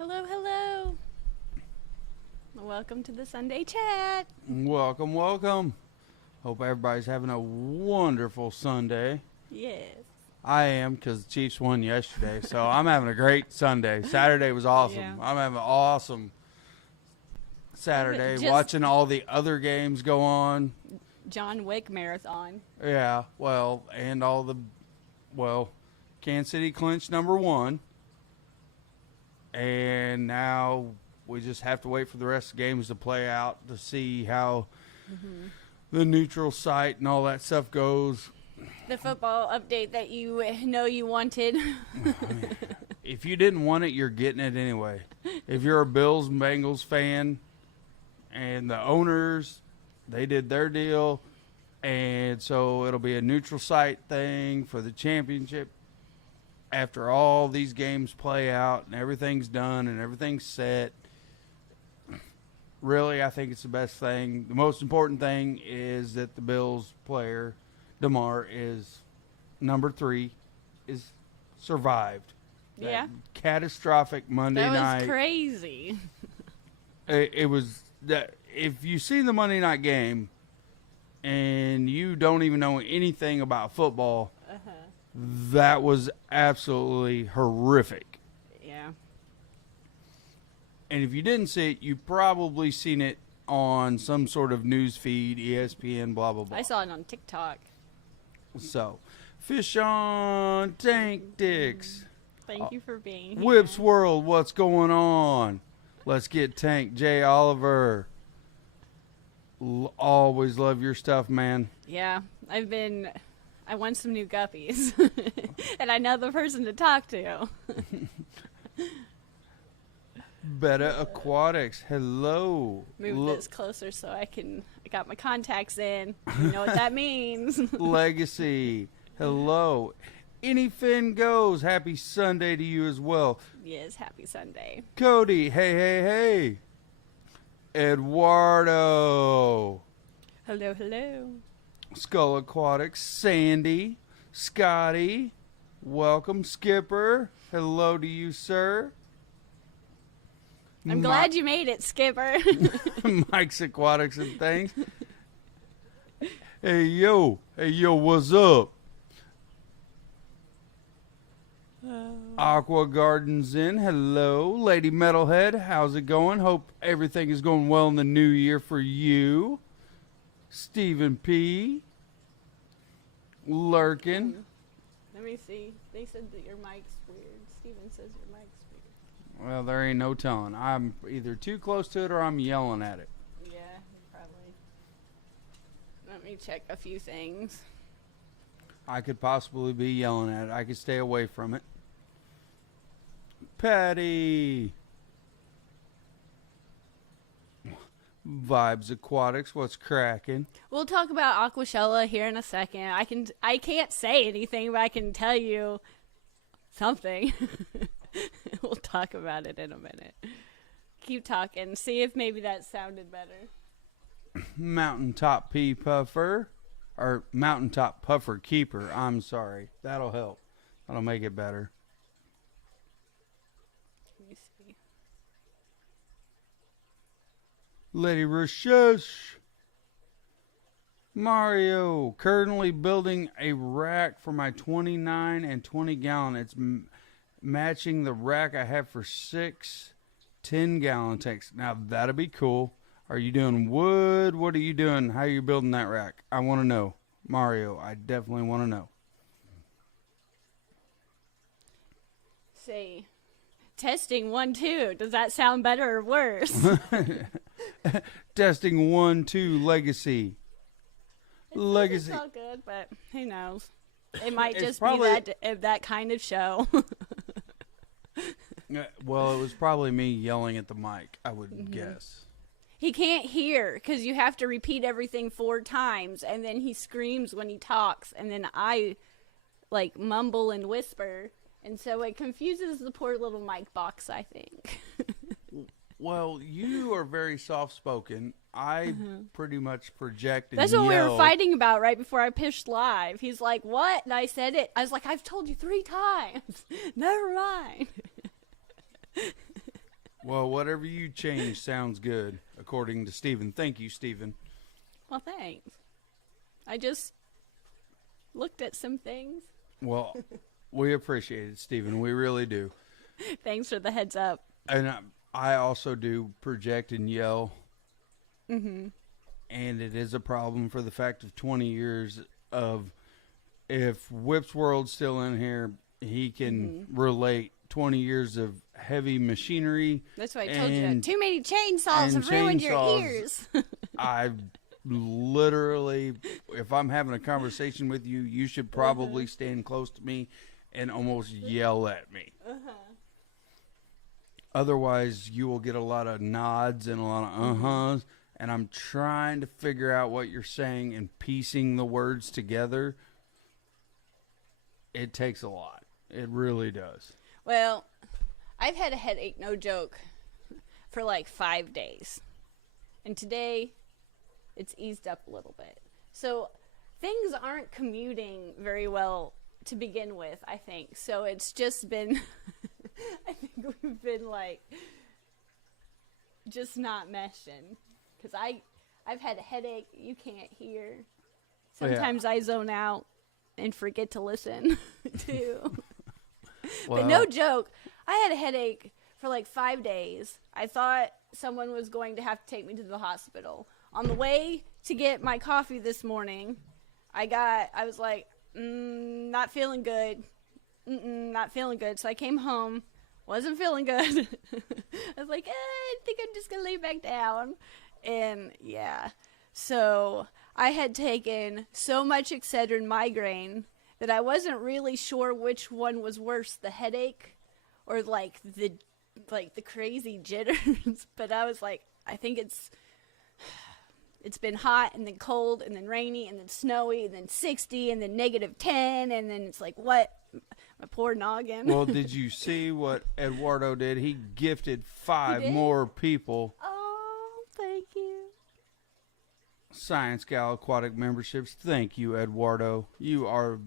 Hello, hello. Welcome to the Sunday chat. Welcome, welcome. Hope everybody's having a wonderful Sunday. Yes. I am because the Chiefs won yesterday, so I'm having a great Sunday. Saturday was awesome. Yeah. I'm having an awesome Saturday, Just- watching all the other games go on. John Wick marathon. Yeah, and all the, Kansas City clinched number one. And now we just have to wait for the rest of the games to play out to see how the neutral site and all that stuff goes. The football update that you know you wanted. If you didn't want it, you're getting it anyway. If you're a Bills and Bengals fan and the owners, they did their deal, and so it'll be a neutral site thing for the championship. After all these games play out and everything's done and everything's set, really, I think it's the best thing. The most important thing is that the Bills player, DeMar, is number 3, is survived. Yeah. That catastrophic Monday That was night. crazy. It was that if you see the Monday night game and you don't even know anything about football, that was absolutely horrific. Yeah. And if you didn't see it, you probably seen it on some sort of news feed, ESPN, blah, blah, blah. I saw it on TikTok. So, Fish on Tank Dicks. Thank you for being here. Whips World, what's going on? Let's get Tank J. Oliver. Always love your stuff, man. Yeah. I want some new guppies. And I know the person to talk to. Betta Aquatics, hello. Move this closer so I got my contacts in. You know what that means. Legacy, hello. Anyfin goes, happy Sunday to you as well. Yes, happy Sunday. Cody, hey, hey, hey. Eduardo, Hello, hello. Skull Aquatics, Sandy, Scotty, welcome. Skipper, hello to you, sir. I'm glad you made it, Skipper. Mike's Aquatics and things. Hey, yo, what's up? Aqua Gardens in, hello. Lady Metalhead, how's it going? Hope everything is going well in the new year for you. Stephen P. Lurkin. Let me see. They said that your mic's weird. Steven says your mic's weird. Well, there ain't no telling. I'm either too close to it or I'm yelling at it. Yeah, probably. Let me check a few things. I could possibly be yelling at it. I could stay away from it. Patty. Vibes Aquatics, what's cracking? We'll talk about Aquashella here in a second. I can't say anything, but I can tell you something. We'll talk about it in a minute. Keep talking. See if maybe that sounded better. Mountaintop Pea Puffer. Or Mountaintop Puffer Keeper. I'm sorry. That'll help. That'll make it better. Let me see. Lady Rashush. Mario. Currently building a rack for my 29 and 20 gallon. It's matching the rack I have for 6 10-gallon tanks. Now, that'll be cool. Are you doing wood? What are you doing? How are you building that rack? I want to know. Mario, I definitely want to know. Say, testing 1 2. Does that sound better or worse? Testing 1 2 Legacy. Legacy. It's all good, but who knows? It might It's just probably- be that kind of show. Well, it was probably me yelling at the mic, I would guess. He can't hear because you have to repeat everything 4 times, and then he screams when he talks, and then I mumble and whisper, and so it confuses the poor little mic box, I think. Well, you are very soft-spoken. I pretty much project and That's what we were yell. fighting about right before I pitched live. He's like, "What?" And I said it. I was like, "I've told you 3 times." Never mind. Well, whatever you change sounds good, according to Stephen. Thank you, Stephen. Well, thanks. I just looked at some things. Well, we appreciate it, Stephen. We really do. Thanks for the heads up. And I also do project and yell. Mm-hmm. And it is a problem for the fact of 20 years of, if Whip's World's still in here, he can relate 20 years of heavy machinery. That's why I told you. Too many chainsaws have ruined your ears. I literally, if I'm having a conversation with you, you should probably stand close to me and almost yell at me. Otherwise, you will get a lot of nods and a lot of uh-huhs. And I'm trying to figure out what you're saying and piecing the words together. It takes a lot. It really does. Well, I've had a headache, no joke, for like 5 days. And today, it's eased up a little bit. So things aren't commuting very well to begin with, I think. So it's just been, I think we've been like, just not meshing. Because I've had a headache you can't hear. Sometimes I zone out and forget to listen, too. But no joke, I had a headache for like 5 days. I thought someone was going to have to take me to the hospital. On the way to get my coffee this morning, I was like, not feeling good. Not feeling good. So I came home, wasn't feeling good. I was like, I think I'm just going to lay back down. And yeah, so I had taken so much Excedrin migraine that I wasn't really sure which one was worse, the headache or like the crazy jitters. But I was like, I think it's been hot and then cold and then rainy and then snowy and then 60 and then -10 and then it's like, what? My poor noggin. Well, did you see what Eduardo did? He gifted 5 more people. Oh, thank you. Science Gal Aquatic memberships. Thank you, Eduardo. You are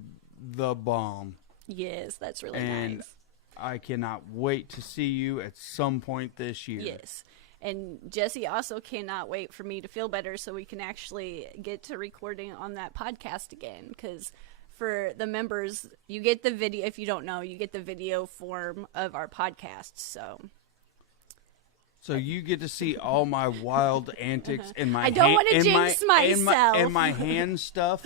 the bomb. Yes, that's really and nice. I cannot wait to see you at some point this year. Yes. And Jesse also cannot wait for me to feel better so we can actually get to recording on that podcast again. Because for the members, you get the video, if you don't know, you get the video form of our podcast. So you get to see all my wild antics and my I don't want to jinx myself. and my hand stuff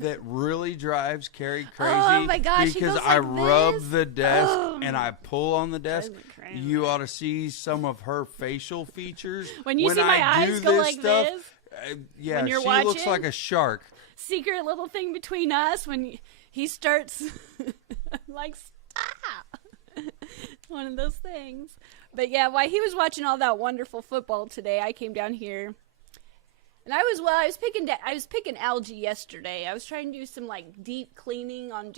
that really drives Carrie crazy. Oh my gosh, because he goes I like rub this. the desk and I pull on the desk. Drives me crazy. You ought to see some of her facial features. When you see my I do eyes go this like stuff, this, yeah, when you're she looks watching? like a shark. Secret little thing between us when he starts like, stop. One of those things. But yeah, while he was watching all that wonderful football today, I came down here. And I was picking algae yesterday. I was trying to do some like deep cleaning on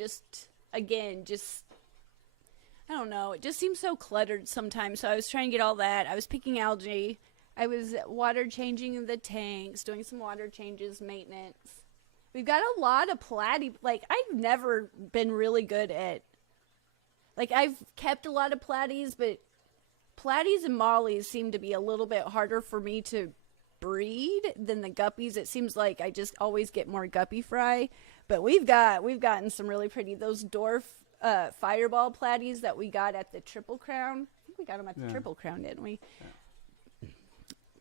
I don't know, it just seems so cluttered sometimes. So I was trying to get all that. I was picking algae. I was water changing the tanks, doing some water changes, maintenance. We've got a lot of platy. Like, I've never been really good at, like, I've kept a lot of platies, but platies and mollies seem to be a little bit harder for me to breed than the guppies. It seems like I just always get more guppy fry. But we've gotten some really pretty, those dwarf fireball platies that we got at the Triple Crown. I think we got them at the Triple Crown, didn't we? Yeah.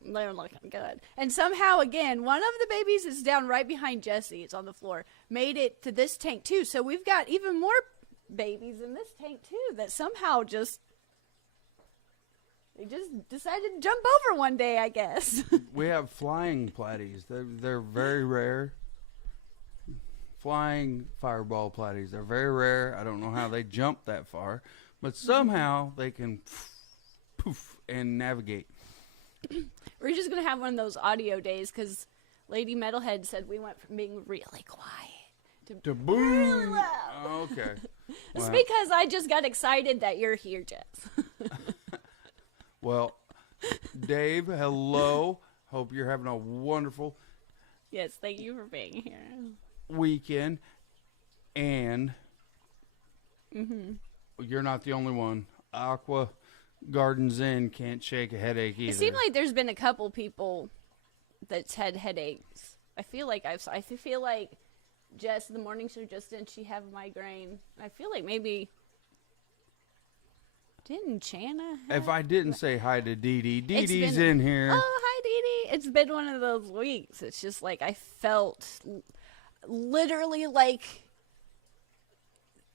They're looking good. And somehow, again, one of the babies is down right behind Jesse. It's on the floor. Made it to this tank, too. So we've got even more babies in this tank, too, that somehow they just decided to jump over one day, I guess. We have flying platies. They're very rare. Flying fireball platies. They're very rare. I don't know how they jump that far, but somehow they can poof and navigate. We're just going to have one of those audio days because Lady Metalhead said we went from being really quiet to boom. Really loud. Okay. It's because I just got excited that you're here, Jess. Well, Dave, hello. Hope you're having a wonderful Yes, thank you for being here. weekend. And you're not the only one. Aqua Gardens Inn can't shake a headache either. It seemed like there's been a couple people that's had headaches. I feel like I feel like Jess, the morning show, just didn't she have a migraine? I feel like maybe didn't Chana? If I didn't say hi to Dee Dee, Dee Dee's been, in here. Oh, hi Dee Dee. It's been one of those weeks. It's just like I felt literally like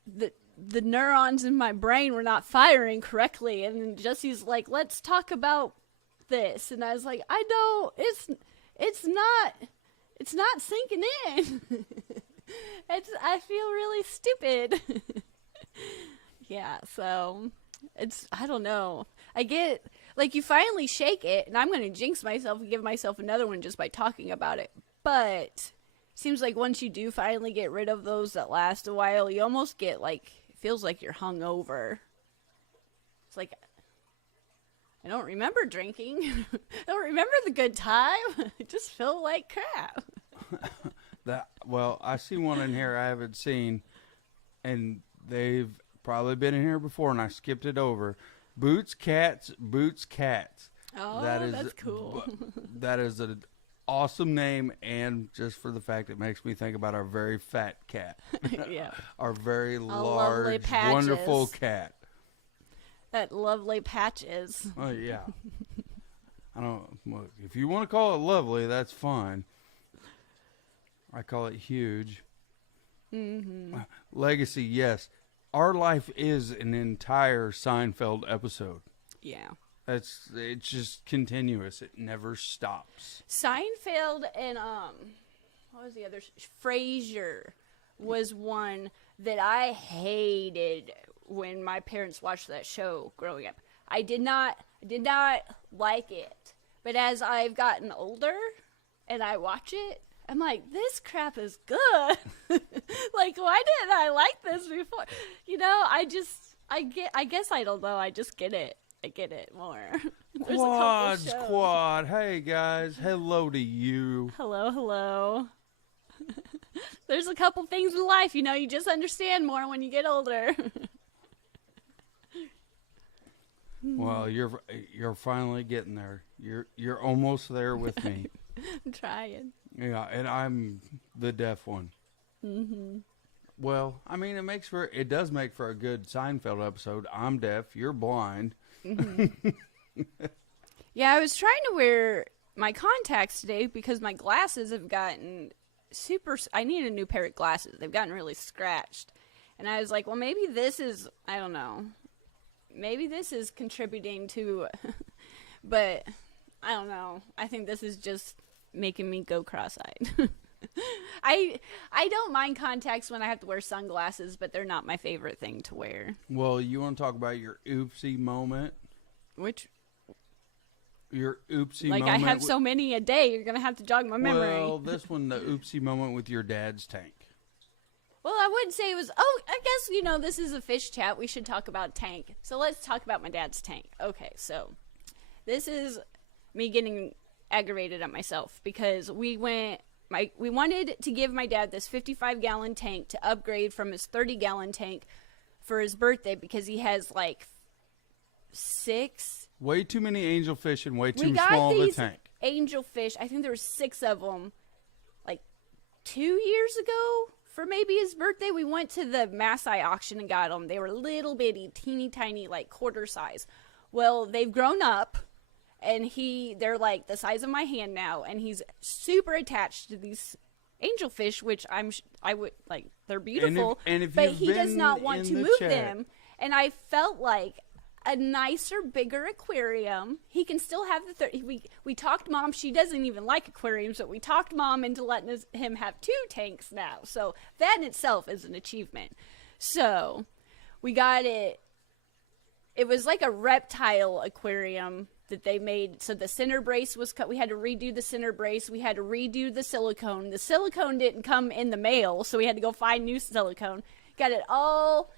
the neurons in my brain were not firing correctly, and Jesse's like, let's talk about this, and I was like, I know it's not sinking in. I feel really stupid. Yeah, so I don't know. I get, like, you finally shake it, and I'm going to jinx myself and give myself another one just by talking about it, but seems like once you do finally get rid of those that last a while, you almost get, like, it feels like you're hungover. It's like, I don't remember drinking. I don't remember the good time. I just feel like crap. Well, I see one in here I haven't seen, and they've probably been in here before, and I skipped it over. Boots Cats. Oh, that's cool. That is an awesome name, and just for the fact it makes me think about our very fat cat. Yeah. Our very lovely large, wonderful cat. That lovely Patches. Oh, yeah. I don't. Look, if you want to call it lovely, that's fine. I call it huge. Mm-hmm. Legacy, yes. Our life is an entire Seinfeld episode. Yeah. It's just continuous. It never stops. Seinfeld and what was the other? Frasier was one that I hated when my parents watched that show growing up. I did not like it. But as I've gotten older and I watch it, I'm like, this crap is good. Like, why didn't I like this before? You know, I guess I don't know. I just get it. I get it more. There's Quad. Hey, guys. Hello to you. Hello. There's a couple things in life, you know, you just understand more when you get older. Well, you're finally getting there. You're almost there with me. I'm trying. Yeah, and I'm the deaf one. Mm-hmm. Well, I mean, it does make for a good Seinfeld episode. I'm deaf, you're blind. Mm-hmm. Yeah, I was trying to wear my contacts today because my glasses have gotten I need a new pair of glasses. They've gotten really scratched. And I was like, well, maybe this is, I don't know. Maybe this is contributing to, but I don't know. I think this is just making me go cross-eyed. I don't mind contacts when I have to wear sunglasses, but they're not my favorite thing to wear. Well, you want to talk about your oopsie moment? Which? Your oopsie moment? Like, I have so many a day, you're going to have to jog my memory. Well, this one, the oopsie moment with your dad's tank. Well, I wouldn't say it was, I guess, you know, this is a fish chat. We should talk about tank. So let's talk about my dad's tank. Okay, so this is me getting aggravated at myself because we wanted to give my dad this 55-gallon tank to upgrade from his 30-gallon tank for his birthday because he has like 6. Way too many angelfish and way too small of a tank. Angelfish, I think there were 6 of them like 2 years ago. For maybe his birthday, we went to the Maasai auction and got them. They were little bitty, teeny tiny, like quarter size. Well, they've grown up, and they're like the size of my hand now, and he's super attached to these angelfish, which I would like. They're beautiful, but he does not want to move them. And I felt like a nicer, bigger aquarium. He can still have the 30. We talked Mom. She doesn't even like aquariums, but we talked Mom into letting him have 2 tanks now. So that in itself is an achievement. So we got it. It was like a reptile aquarium that they made. So the center brace was cut. We had to redo the center brace. We had to redo the silicone. The silicone didn't come in the mail, so we had to go find new silicone. Got it all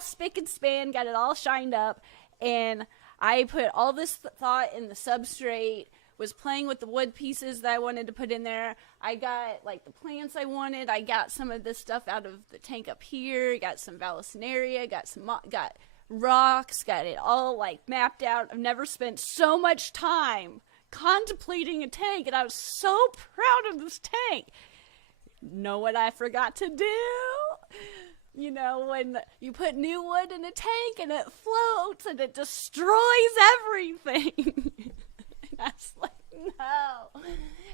spick and span, got it all shined up, and I put all this thought in the substrate, was playing with the wood pieces that I wanted to put in there. I got, like, the plants I wanted. I got some of this stuff out of the tank up here, got some Vallisneria, got rocks, got it all like mapped out. I've never spent so much time contemplating a tank, and I was so proud of this tank. Know what I forgot to do? You know, when you put new wood in a tank and it floats and it destroys everything. And I was like, no.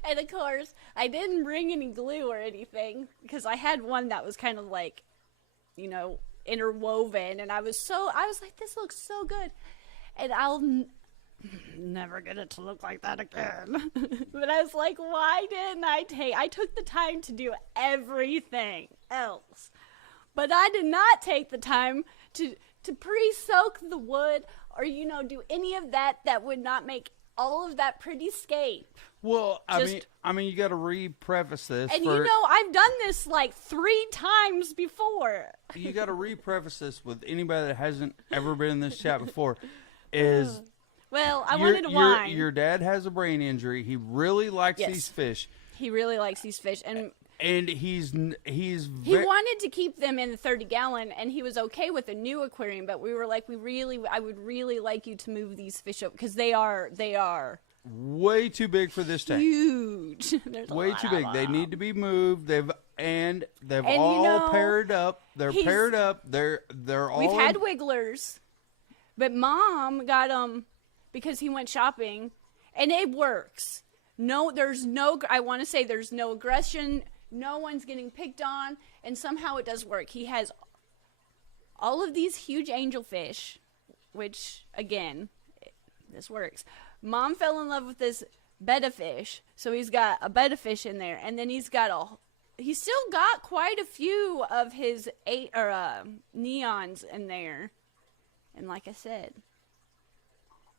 And of course, I didn't bring any glue or anything because I had one that was kind of like, you know, interwoven. And I was like, this looks so good. And I'll never get it to look like that again. But I was like, why didn't I took the time to do everything else. But I did not take the time to pre-soak the wood or, you know, do any of that would not make all of that pretty scape. Well, I mean, you got to re-preface this. And you know, I've done this like 3 times before. You got to re-preface this with anybody that hasn't ever been in this chat before. Is well, I wanted to whine. Your dad has a brain injury. He really likes Yes. these fish. He really likes these fish, and he wanted to keep them in the 30-gallon, and he was okay with a new aquarium. But we were like, I would really like you to move these fish up because they are way too big for this tank. huge. There's Way too big. They need to be moved. They've And, all you know, paired up. They're paired up. They're all. We've had wigglers, but Mom got them because he went shopping, and it works. No, I want to say there's no aggression. No one's getting picked on, and somehow it does work. He has all of these huge angelfish, which, again, this works. Mom fell in love with this betta fish, so he's got a betta fish in there, and then he's still got quite a few of his neons in there. And like I said,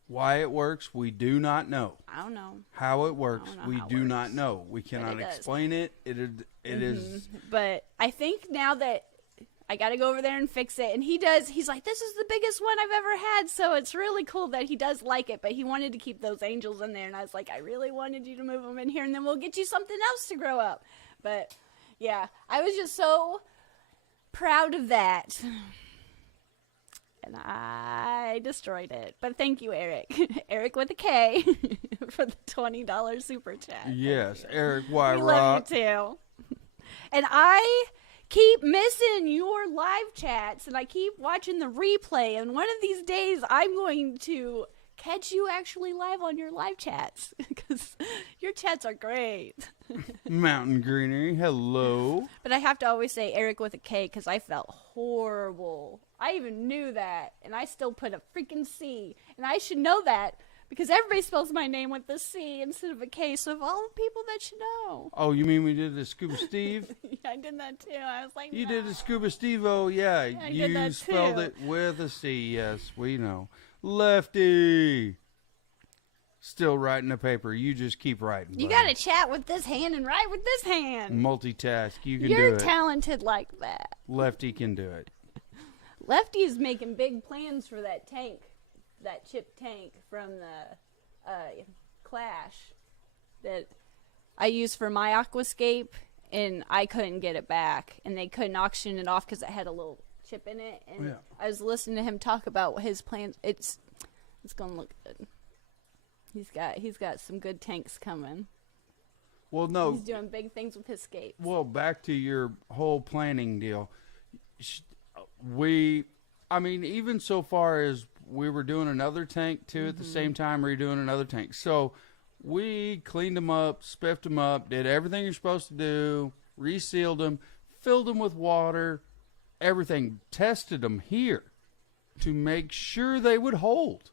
why it works, we do not know. I don't know. How it works, we do not works. know. We cannot explain it. It is. But I think now that I got to go over there and fix it, and he's like, this is the biggest one I've ever had, so it's really cool that he does like it, but he wanted to keep those angels in there, and I was like, I really wanted you to move them in here, and then we'll get you something else to grow up. But yeah, I was just so proud of that. And I destroyed it. But thank you, Eric. Eric with a K for the $20 super chat. Yes, Eric Y. We Rock. love you too. And I keep missing your live chats, and I keep watching the replay. And one of these days, I'm going to catch you actually live on your live chats because your chats are great. Mountain Greenery, hello. But I have to always say Eric with a K because I felt horrible. I even knew that, and I still put a freaking C. And I should know that because everybody spells my name with a C instead of a K. So of all the people that should know. Oh, you mean we did the Scuba Steve? Yeah, I did that too. I was like, You no. did the Scuba Steve-O, yeah. I You did that spelled too. it with a C, yes, we know. Lefty. Still writing the paper. You just keep writing. You buddy. got to chat with this hand and write with this hand. Multitask. You can You're do it. talented like that. Lefty can do it. Lefty is making big plans for that tank, that chip tank from the Clash that I used for my aquascape, and I couldn't get it back, and they couldn't auction it off because it had a little chip in it. And Yeah. I was listening to him talk about his plans. It's gonna look good. He's got some good tanks coming. Well, no. He's doing big things with his scape. Well, back to your whole planning deal. Even so far as we were doing another tank too at the same time, redoing another tank. So we cleaned them up, spiffed them up, did everything you're supposed to do, resealed them, filled them with water, everything, tested them here to make sure they would hold.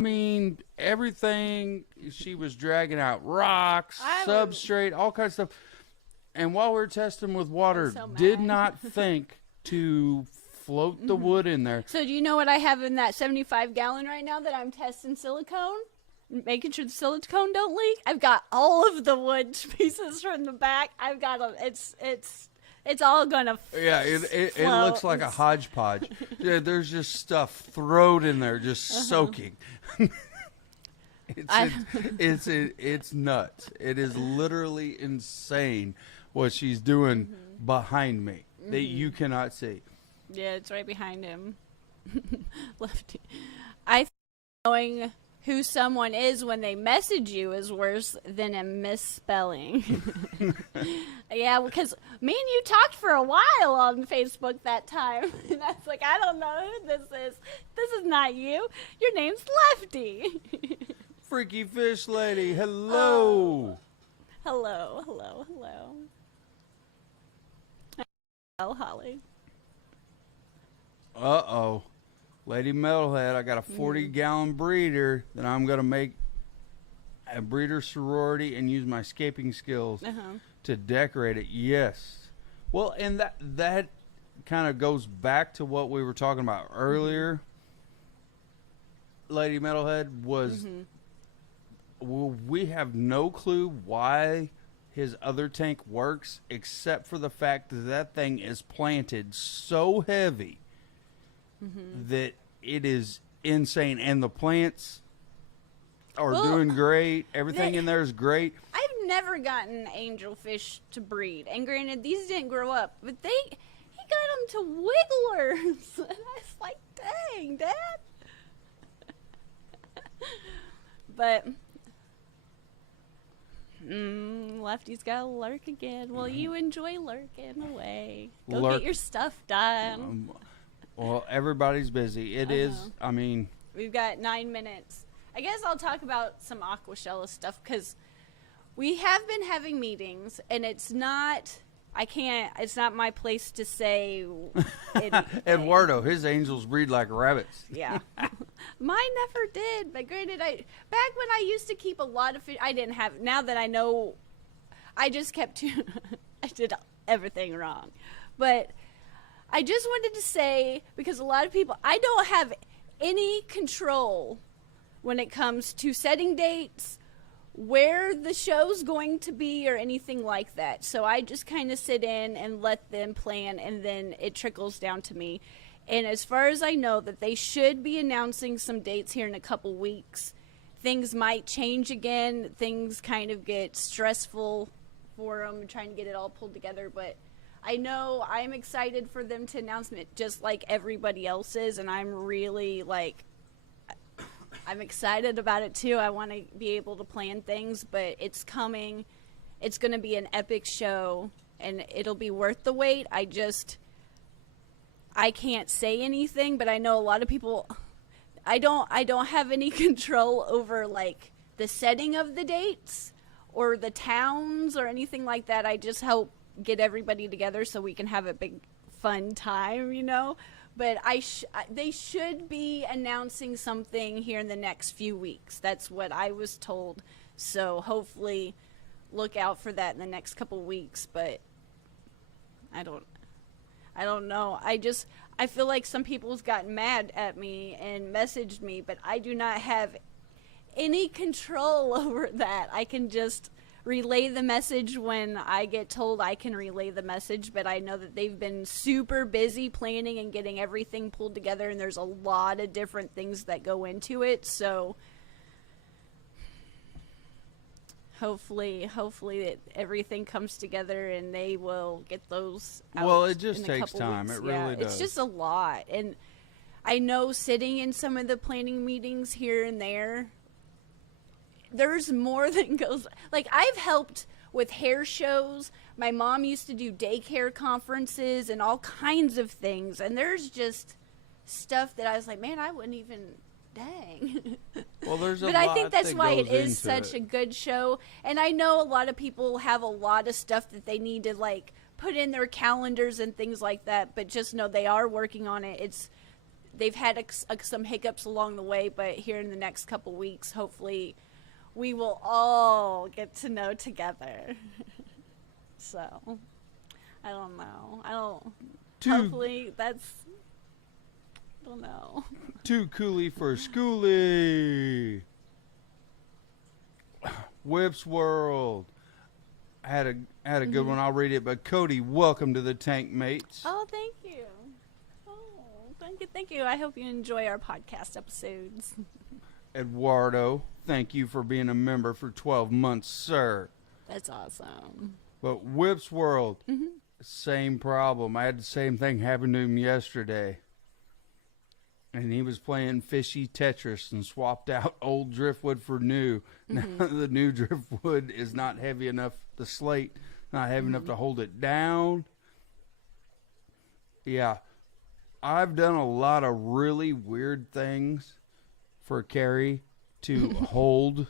I mean, everything, she was dragging out rocks, substrate, all kinds of stuff. And while we were testing with water, so did mad. not think to float the wood in there. So do you know what I have in that 75-gallon right now that I'm testing silicone? Making sure the silicone don't leak. I've got all of the wood pieces from the back. I've got them. It's all gonna. Yeah, it float. looks like a hodgepodge. Yeah, there's just stuff thrown in there, just soaking. It's nuts. It is literally insane what she's doing behind me that you cannot see. Yeah, it's right behind him. Lefty. I think knowing who someone is when they message you is worse than a misspelling. Yeah, because me and you talked for a while on Facebook that time. And I was like, I don't know who this is. This is not you. Your name's Lefty. Freaky Fish Lady, hello. Hello, hello, hello. Hello, Holly. Uh-oh. Lady Metalhead, I got a 40-gallon breeder that I'm going to make a breeder sorority and use my scaping skills to decorate it. Yes. Well, and that kind of goes back to what we were talking about earlier. Lady Metalhead was... Well, we have no clue why his other tank works, except for the fact that that thing is planted so heavy that it is insane. And the plants are doing great. Everything in there is great. I've never gotten angelfish to breed. And granted, these didn't grow up, but he got them to wigglers. And I was like, dang, Dad. But... Lefty's gotta lurk again. Well, you enjoy lurking away. Go get your stuff done. Well, everybody's busy. It is. I mean, we've got 9 minutes. I guess I'll talk about some Aquashella stuff because we have been having meetings, and it's not. I can't. It's not my place to say. Eduardo, his angels breed like rabbits. Yeah. Mine never did, but granted, back when I used to keep a lot of fish, I didn't have. Now that I know, I just kept I did everything wrong, but I just wanted to say because a lot of people, I don't have any control when it comes to setting dates, where the show's going to be, or anything like that. So I just kind of sit in and let them plan, and then it trickles down to me. And as far as I know, that they should be announcing some dates here in a couple weeks. Things might change again. Things kind of get stressful for them, trying to get it all pulled together. But I know I'm excited for them to announce it just like everybody else is. And I'm really, I'm excited about it too. I want to be able to plan things, but it's coming. It's going to be an epic show, and it'll be worth the wait. I can't say anything, but I know a lot of people. I don't have any control over the setting of the dates or the towns or anything like that. I just help get everybody together so we can have a big fun time, But they should be announcing something here in the next few weeks. That's what I was told. So hopefully, look out for that in the next couple weeks. But I don't know. I feel like some people's gotten mad at me and messaged me, but I do not have any control over that. I can just relay the message when I get told I can relay the message, but I know that they've been super busy planning and getting everything pulled together, and there's a lot of different things that go into it. So hopefully everything comes together and they will get those out. Well, it just takes time. It really does. It's just a lot. And I know sitting in some of the planning meetings here and there's more than goes. I've helped with hair shows. My mom used to do daycare conferences and all kinds of things. And there's just stuff that I was like, man, I wouldn't even... Dang. Well, there's a but lot I think that's that why goes it is such it. a good show. And I know a lot of people have a lot of stuff that they need to put in their calendars and things like that. But just know they are working on it. They've had some hiccups along the way, but here in the next couple weeks, hopefully, we will all get to know together. So, I don't know. Hopefully, that's. I don't know. Too coolie for schoolie. Whips World. I had a good one. I'll read it. But Cody, welcome to the Tank Mates. Oh, thank you. Thank you. I hope you enjoy our podcast episodes. Eduardo, thank you for being a member for 12 months, sir. That's awesome. But Whips World, same problem. I had the same thing happen to him yesterday. and he was playing fishy Tetris and swapped out old driftwood for new. Now the new driftwood is not heavy enough, the slate not heavy enough to hold it down. Yeah, I've done a lot of really weird things for Carrie to hold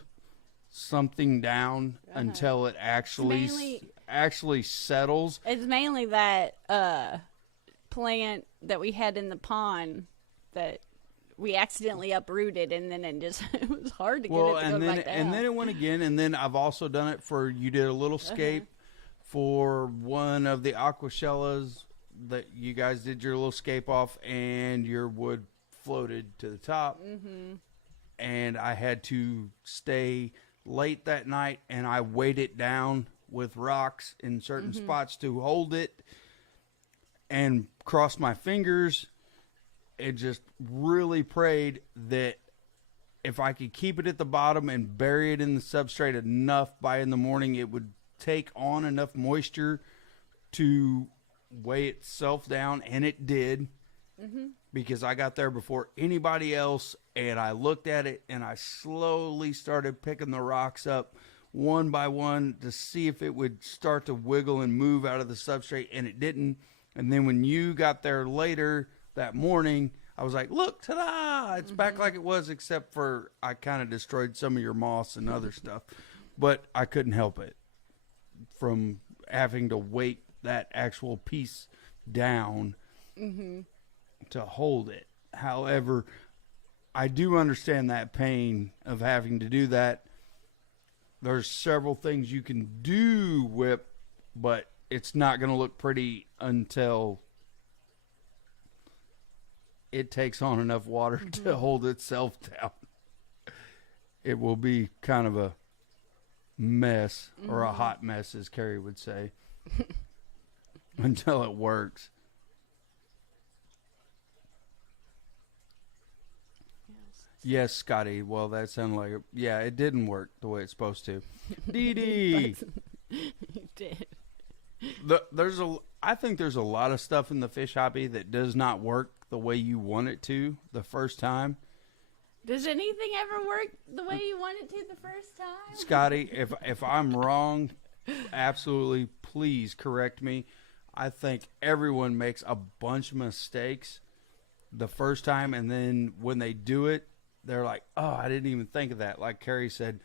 something down until it actually settles. It's mainly that plant that we had in the pond that we accidentally uprooted, and then it just it was hard to get it to go back down. And then it went again, and then I've also done it for, you did a little scape for one of the aquashellas that you guys did your little scape off, and your wood floated to the top. And I had to stay late that night, and I weighed it down with rocks in certain spots to hold it, and crossed my fingers and just really prayed that if I could keep it at the bottom and bury it in the substrate enough by in the morning, it would take on enough moisture to weigh itself down. And it did, because I got there before anybody else, and I looked at it, and I slowly started picking the rocks up one by one to see if it would start to wiggle and move out of the substrate, and it didn't. And then when you got there later that morning, I was like, look, ta-da! It's back like it was, except for I kind of destroyed some of your moss and other stuff. But I couldn't help it from having to weight that actual piece down to hold it. However, I do understand that pain of having to do that. There's several things you can do, Whip, but it's not going to look pretty until it takes on enough water to hold itself down. It will be kind of a mess, or a hot mess, as Carrie would say, until it works. Yes, Scotty. Well, that sounded like it didn't work the way it's supposed to. Dee Dee. You did. I think there's a lot of stuff in the fish hobby that does not work the way you want it to the first time. Does anything ever work the way you want it to the first time? Scotty, if I'm wrong, absolutely, please correct me. I think everyone makes a bunch of mistakes the first time, and then when they do it, they're like, oh, I didn't even think of that. Like Carrie said.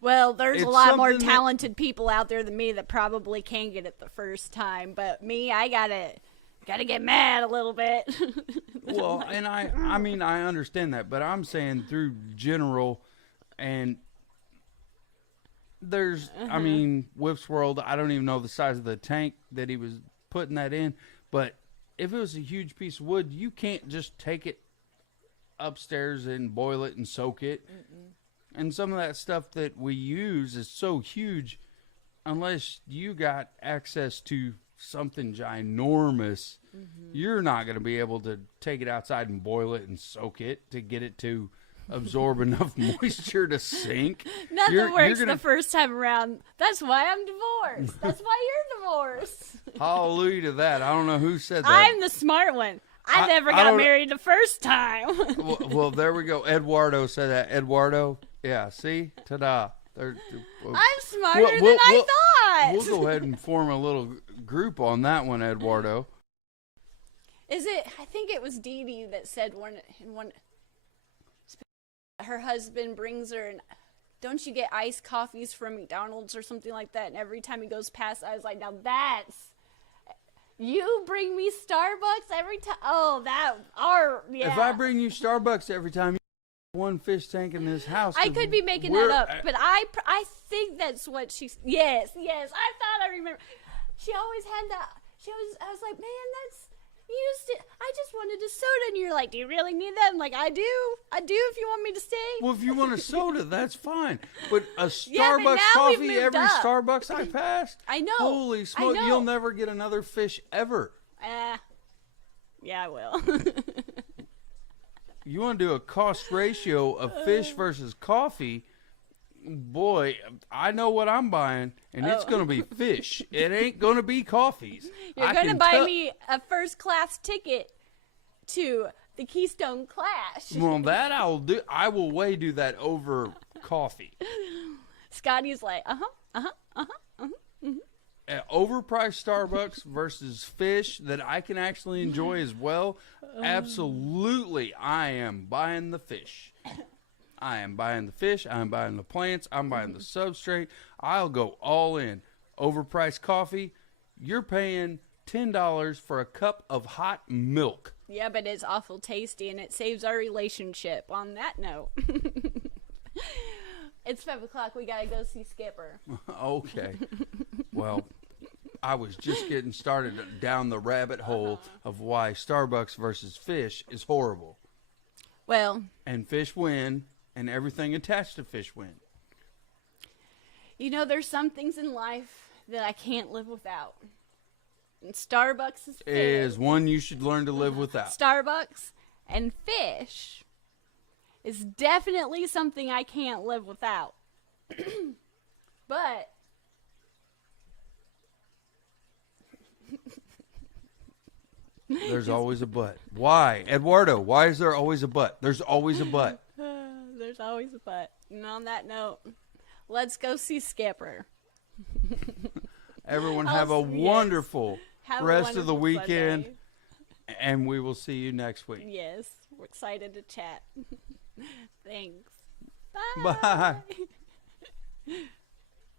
Well, there's a lot more talented people out there than me that probably can get it the first time. But me, I gotta get mad a little bit. Well, and I mean, I understand that, but I'm saying through general, and there's, I mean, Whip's World, I don't even know the size of the tank that he was putting that in, but if it was a huge piece of wood, you can't just take it upstairs and boil it and soak it. And some of that stuff that we use is so huge, unless you got access to something ginormous, you're not going to be able to take it outside and boil it and soak it to get it to absorb enough moisture to sink. Nothing works the first time around. That's why I'm divorced. That's why you're divorced. Hallelujah to that. I don't know who said that. I'm the smart one. I never got married the first time. well, there we go. Eduardo said that. Eduardo, yeah, see? Ta-da. I'm smarter than I thought. We'll go ahead and form a little group on that one, Eduardo. Is it? I think it was Dee Dee that said one. Her husband brings her, and don't you get iced coffees from McDonald's or something like that? And every time he goes past, I was like, now that's, you bring me Starbucks every time. Oh, yeah. If I bring you Starbucks every time, you have one fish tank in this house. I could be making that up, but I think that's what she's. Yes. I thought I remember. She always had that. I was like, man, that's. I just wanted a soda, and you're like, do you really need that? I'm like, I do if you want me to stay. Well, if you want a soda, that's fine. But a Starbucks coffee every Starbucks I passed? I know. Holy smoke, you'll never get another fish ever. Yeah, I will. You want to do a cost ratio of fish versus coffee? Boy, I know what I'm buying, and it's going to be fish. It ain't going to be coffees. You're going to buy me a first-class ticket to the Keystone Clash. Well, that I'll do. I will way do that over coffee. Scotty's like, Overpriced Starbucks versus fish that I can actually enjoy as well. Absolutely, I am buying the fish. I am buying the fish. I'm buying the plants. I'm buying the substrate. I'll go all in. Overpriced coffee, you're paying $10 for a cup of hot milk. Yeah, but it's awful tasty, and it saves our relationship. On that note, it's 5 o'clock. We gotta go see Skipper. Okay. Well, I was just getting started down the rabbit hole of why Starbucks versus fish is horrible. Well, And fish win, and everything attached to fish win. you know, there's some things in life that I can't live without. And Starbucks Is one you should learn to live without. Starbucks and fish is definitely something I can't live without. But There's always a but. Why? Eduardo, why is there always a but? There's always a but. there's always a but. And on that note, let's go see Skipper. Everyone have a Yes. wonderful Have a rest of the wonderful weekend, Sunday. and we will see you next week. Yes, we're excited to chat. Thanks. Bye. Bye.